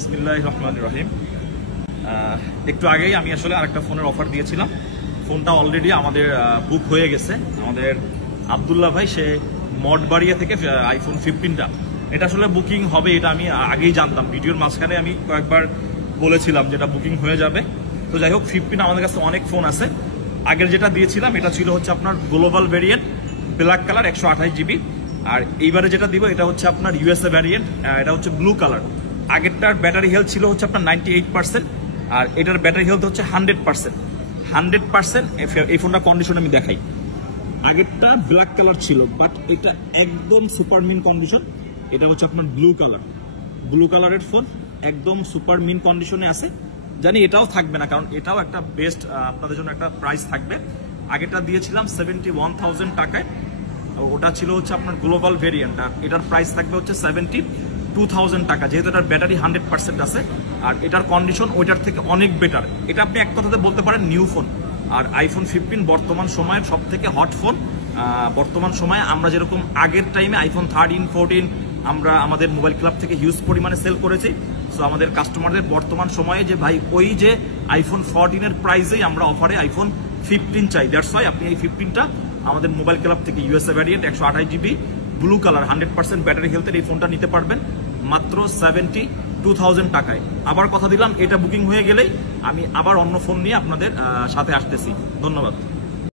বিসমিল্লাহির রহমানির রহিম। একটু আগেই আমি আসলে আরেকটা ফোনের অফার দিয়েছিলাম। ফোনটা অলরেডি আমাদের বুক হয়ে গেছে। আমাদের আব্দুল্লাহ ভাই সে মঠবাড়িয়া থেকে আইফোন 15টা, এটা আসলে বুকিং হবে, এটা আমি আগেই জানতাম। ভিডিওর মাঝখানে আমি কয়েকবার বলেছিলাম যেটা বুকিং হয়ে যাবে। তো যাই হোক, 15 আমাদের কাছে অনেক ফোন আছে। আগের যেটা দিয়েছিলাম এটা ছিল হচ্ছে আপনার global variant, black colour, 128 GB. আর এইবারে যেটা দিব এটা হচ্ছে আপনার ইউএসএ ভ্যারিয়েন্ট, এটা হচ্ছে ব্লু কালার। আগেরটার ব্যাটারি হেলথ ছিল হচ্ছে আপনার 98%, আর এটার ব্যাটারি হেলথ হচ্ছে 100%। এই ফোনটা কন্ডিশন আমি দেখাই। আগেরটা ব্ল্যাক কালার ছিল, বাট এটা একদম সুপার মিন কন্ডিশন। এটা হচ্ছে আপনার ব্লু কালারের ফোন, একদম সুপার মিন কন্ডিশনে আছে। জানি এটাও থাকবে না, কারণ এটাও একটা বেস্ট আপনাদের জন্য একটা প্রাইস থাকবে। আগেরটা দিয়েছিলাম 71,000 টাকায়, ওটা ছিল হচ্ছে আপনার গ্লোবাল ভেরিয়েন্ট, আর এটার প্রাইস থাকবে হচ্ছে 72,000 টাকা, যেহেতু এটার ব্যাটারি 100% আছে আর এটার কন্ডিশন ওইটার থেকে অনেক বেটার। এটা আপনি এক কথাতে বলতে পারেন নিউ ফোন। আর আইফোন 15 বর্তমান সময়ের সব থেকে হট ফোন। বর্তমান সময়ে আমরা যেরকম আগের টাইমে আইফোন 13, 14 আমরা আমাদের মোবাইল ক্লাব থেকে হিউজ পরিমাণে সেল করেছি। সো আমাদের কাস্টমারদের বর্তমান সময়ে যে ভাই ওই যে আইফোন 14 এর প্রাইসেই আমরা অফারে আইফোন 15 চাই, দ্যাটস ওয়াই আপনি এই 15টা আমাদের মোবাইল ক্লাব থেকে USA variant 128 GB blue colour 100% battery হেলথের এই ফোনটা নিতে পারবেন মাত্র 72,000 টাকায়। আবার কথা দিলাম, এটা বুকিং হয়ে গেলেই আমি আবার অন্য ফোন নিয়ে আপনাদের সাথে আসতেছি। ধন্যবাদ।